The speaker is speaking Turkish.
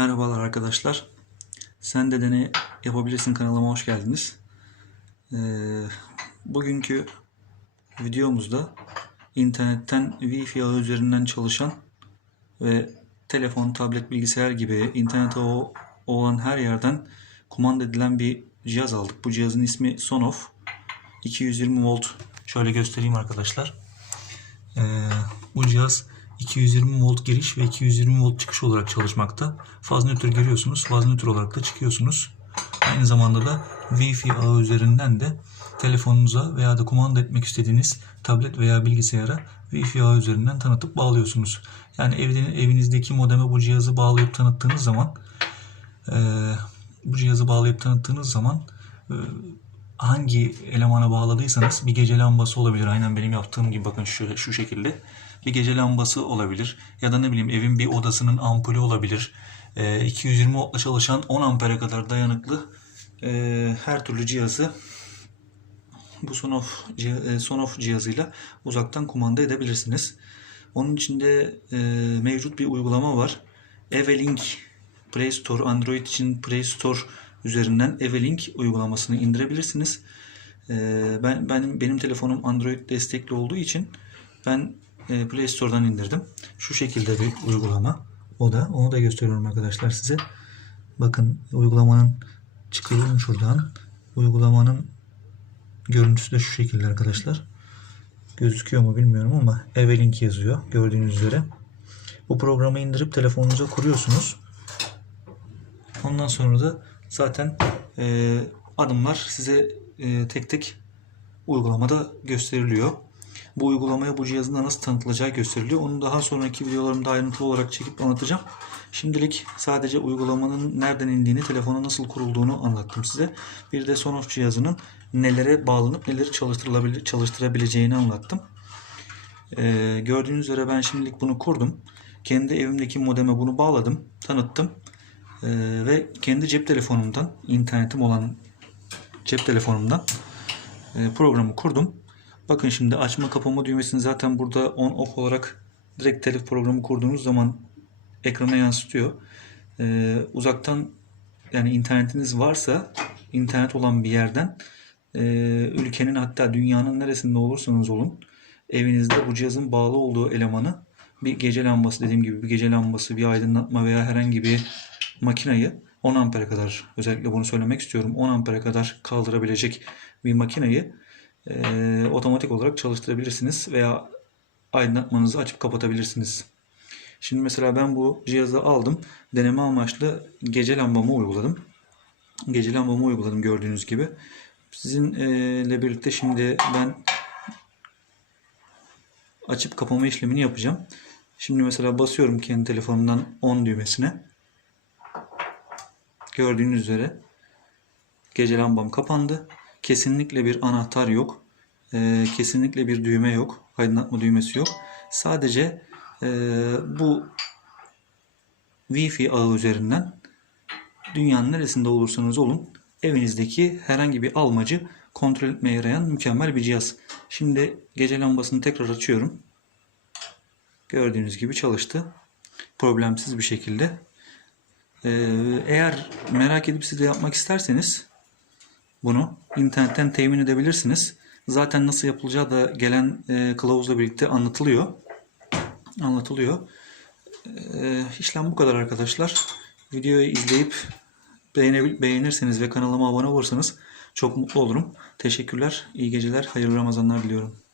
Merhabalar arkadaşlar. Sen de deney yapabilirsin kanalıma hoş geldiniz. Ee, bugünkü videomuzda internetten Wi-Fi ağı üzerinden çalışan ve telefon, tablet, bilgisayar gibi internete o- olan her yerden kumanda edilen bir cihaz aldık. Bu cihazın ismi Sonoff. 220 volt. Şöyle göstereyim arkadaşlar. Ee, bu cihaz 220 volt giriş ve 220 volt çıkış olarak çalışmakta. Faz nötr giriyorsunuz, faz nötr olarak da çıkıyorsunuz. Aynı zamanda da Wi-Fi ağı üzerinden de telefonunuza veya da kumanda etmek istediğiniz tablet veya bilgisayara Wi-Fi ağı üzerinden tanıtıp bağlıyorsunuz. Yani evin, evinizdeki modeme bu cihazı bağlayıp tanıttığınız zaman eee, bu cihazı bağlayıp tanıttığınız zaman eee, hangi elemana bağladıysanız bir gece lambası olabilir. Aynen benim yaptığım gibi bakın şu, şu şekilde. Bir gece lambası olabilir. Ya da ne bileyim evin bir odasının ampulü olabilir. Ee, 220 voltla çalışan 10 ampere kadar dayanıklı ee, her türlü cihazı bu Sonoff, e, Sonoff cihazıyla uzaktan kumanda edebilirsiniz. Onun içinde e, mevcut bir uygulama var. Evelink Play Store, Android için Play Store üzerinden Evelink uygulamasını indirebilirsiniz. E, ben benim benim telefonum Android destekli olduğu için ben e, Play Store'dan indirdim. Şu şekilde bir uygulama. O da onu da gösteriyorum arkadaşlar size. Bakın uygulamanın çıkıyorum şuradan. Uygulamanın görüntüsü de şu şekilde arkadaşlar. Gözüküyor mu bilmiyorum ama Evelink yazıyor gördüğünüz üzere. Bu programı indirip telefonunuza kuruyorsunuz. Ondan sonra da zaten e, adımlar size e, tek tek uygulamada gösteriliyor. Bu uygulamaya bu cihazın da nasıl tanıtılacağı gösteriliyor. Onu daha sonraki videolarımda ayrıntılı olarak çekip anlatacağım. Şimdilik sadece uygulamanın nereden indiğini, telefona nasıl kurulduğunu anlattım size. Bir de Sonos cihazının nelere bağlanıp neleri çalıştırılabile- çalıştırabileceğini anlattım. Ee, gördüğünüz üzere ben şimdilik bunu kurdum. Kendi evimdeki modeme bunu bağladım, tanıttım. Ee, ve kendi cep telefonumdan, internetim olan cep telefonumdan e, programı kurdum. Bakın şimdi açma kapama düğmesini zaten burada on off olarak direkt telif programı kurduğunuz zaman ekrana yansıtıyor. Ee, uzaktan yani internetiniz varsa internet olan bir yerden e, ülkenin hatta dünyanın neresinde olursanız olun evinizde bu cihazın bağlı olduğu elemanı bir gece lambası dediğim gibi bir gece lambası, bir aydınlatma veya herhangi bir makinayı 10 ampere kadar özellikle bunu söylemek istiyorum 10 ampere kadar kaldırabilecek bir makinayı e, otomatik olarak çalıştırabilirsiniz veya aydınlatmanızı açıp kapatabilirsiniz. Şimdi mesela ben bu cihazı aldım. Deneme amaçlı gece lambamı uyguladım. Gece lambamı uyguladım gördüğünüz gibi. Sizinle birlikte şimdi ben açıp kapama işlemini yapacağım. Şimdi mesela basıyorum kendi telefonumdan 10 düğmesine. Gördüğünüz üzere gece lambam kapandı. Kesinlikle bir anahtar yok. Ee, kesinlikle bir düğme yok. Aydınlatma düğmesi yok. Sadece e, bu Wi-Fi ağı üzerinden dünyanın neresinde olursanız olun evinizdeki herhangi bir almacı kontrol etmeye yarayan mükemmel bir cihaz. Şimdi gece lambasını tekrar açıyorum. Gördüğünüz gibi çalıştı. Problemsiz bir şekilde. Ee, eğer merak edip siz de yapmak isterseniz bunu internetten temin edebilirsiniz. Zaten nasıl yapılacağı da gelen e, kılavuzla birlikte anlatılıyor. Anlatılıyor. İşlem bu kadar arkadaşlar. Videoyu izleyip beğene, beğenirseniz ve kanalıma abone olursanız çok mutlu olurum. Teşekkürler, iyi geceler, hayırlı Ramazanlar diliyorum.